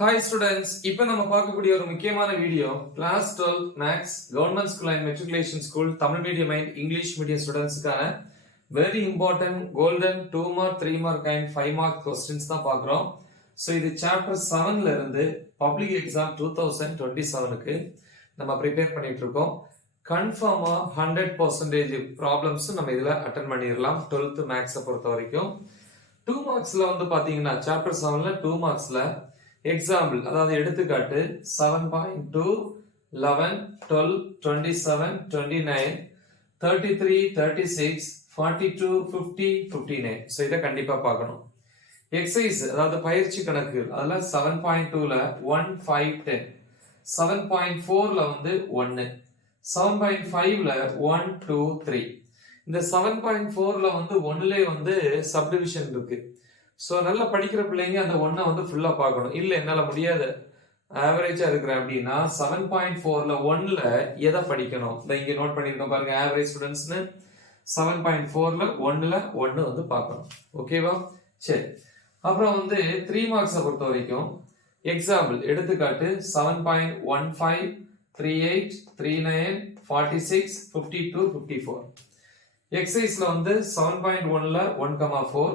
Hi students, இப்போ நம்ம பார்க்கக்கூடிய ஒரு முக்கியமான video class 12 maths government school and matriculation school Tamil medium and English medium ஸ்டூடெண்ட்ஸ்க்கான very important golden 2 mark 3 mark and 5 mark questions தான் பார்க்குறோம். ஸோ இது சாப்டர் 7ல இருந்து பப்ளிக் எக்ஸாம் 2027க்கு நம்ம ப்ரிப்பேர் பண்ணிட்டு இருக்கோம். கன்ஃபார்மா 100% ப்ராப்ளம்ஸ் நம்ம இதுல அட்டன் பண்ணிடலாம். 12th மேக்ஸை பொறுத்த வரைக்கும் 2 மார்க்ஸ்ல வந்து பாத்தீங்கன்னா சாப்டர் 7ல 2 மார்க்ஸ்ல எக்ஸாம்பிள், அதாவது எடுத்துக்காட்டு 7.2 11 12 27 29 33 36 42 50 59. ஸோ இதை கண்டிப்பா பார்க்கணும். எக்ஸசைஸ், அதாவது பயிற்சி கணக்கு, அதுல 7.2ல 1 5 10, 7.4ல வந்து 1, 7.5ல 1 2 3. இந்த 7.4ல வந்து 1லே வந்து சப்டிவிஷன் இருக்கு. ஸோ நல்லா படிக்கிற பிள்ளைங்க அந்த ஒன்னை வந்து ஃபுல்லா பார்க்கணும். இல்லை என்னால முடியாது, ஆவரேஜா இருக்கிறேன் அப்படின்னா 7.4ல 1ல எதை படிக்கணும் இங்க நோட் பண்ணிருக்கோம் பாருங்க. ஆவரேஜ் ஸ்டூடெண்ட்ஸ்னு 7.4ல 1ல 1 வந்து பார்க்கணும். ஓகேவா? சரி, அப்புறம் வந்து 3 மார்க்ஸை பொறுத்த வரைக்கும் எக்ஸாம்பிள், எடுத்துக்காட்டு 7.15 38 39 46 52 54. எக்ஸசைஸ்ல வந்து 7.1ல 1,4,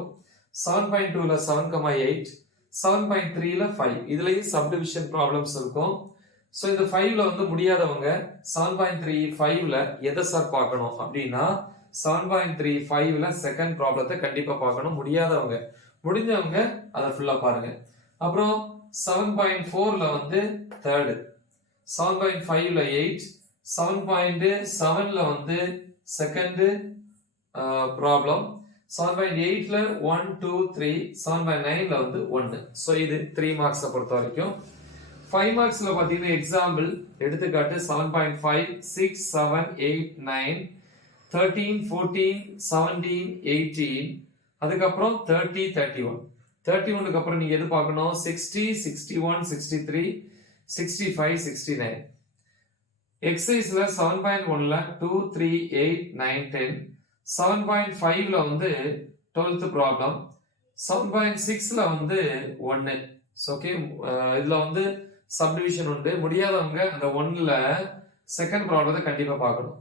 7.2ல 7,8, 7.3ல 5. இதுலயும் சப்டிவிஷன் ப்ராப்ளம்ஸ் இருக்கும். ஸோ இந்த 5ல வந்து முடியாதவங்க 7.35ல எதை சார் பார்க்கணும் அப்படின்னா 7.35ல செகண்ட் ப்ராப்ளத்தை கண்டிப்பா பார்க்கணும். முடியாதவங்க, முடிஞ்சவங்க அதை ஃபுல்லா பாருங்க. அப்புறம் 7.4ல வந்து தேர்டு, 7.5ல 8, 7.7ல வந்து செகண்ட் ப்ராப்ளம், 7.8ல 1 2 3, 7.9ல வந்து 1. ஸோ இது 3 மார்க்ஸை பொறுத்த வரைக்கும். 5 மார்க்ஸ்ல பாத்தீங்கன்னா எக்ஸாம்பிள், எடுத்துக்காட்டு 7.5 6 7 8 9 13 14 17 18, அதுக்கப்புறம் 30 31. 31க்கு அப்புறம் நீங்க எது பார்க்கணும்? 60 61 63 65 69. எக்ஸசைஸ்ல 7.1ல 2 3 8 9 10, 7.5ல வந்து 12th ப்ராப்ளம், 7.6ல வந்து 1. ஓகே, இதுல வந்து சப்டிவிஷன் உண்டு. முடியாதவங்க அந்த 1ல செகண்ட் ப்ராப்ளத்தை கண்டிப்பா பார்க்கணும்.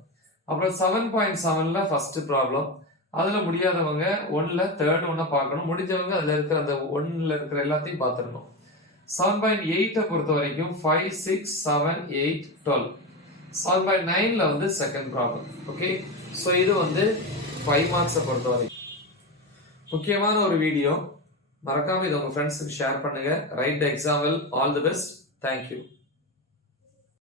அப்புறம் 7.7ல ஃபர்ஸ்ட் ப்ராப்ளம், அதுல முடியாதவங்க 1ல தேர்ட் ஒன்ன பார்க்கணும். முடிஞ்சவங்க அதுல இருக்கிற அந்த 1ல இருக்கிற எல்லாத்தையும் பார்த்துடணும். 7.8 பொறுத்த வரைக்கும் 5 6 7 8 12. 7.9ல வந்து செகண்ட் ப்ராப்ளம். ஓகே, ஸோ இது வந்து 5 மார்க்ஸை பொறுத்த வரைக்கும் முக்கியமான ஒரு வீடியோ. மறக்காம இதை உங்க ஃப்ரெண்ட்ஸுக்கு ஷேர் பண்ணுங்க. Right the example. All the best. Thank you.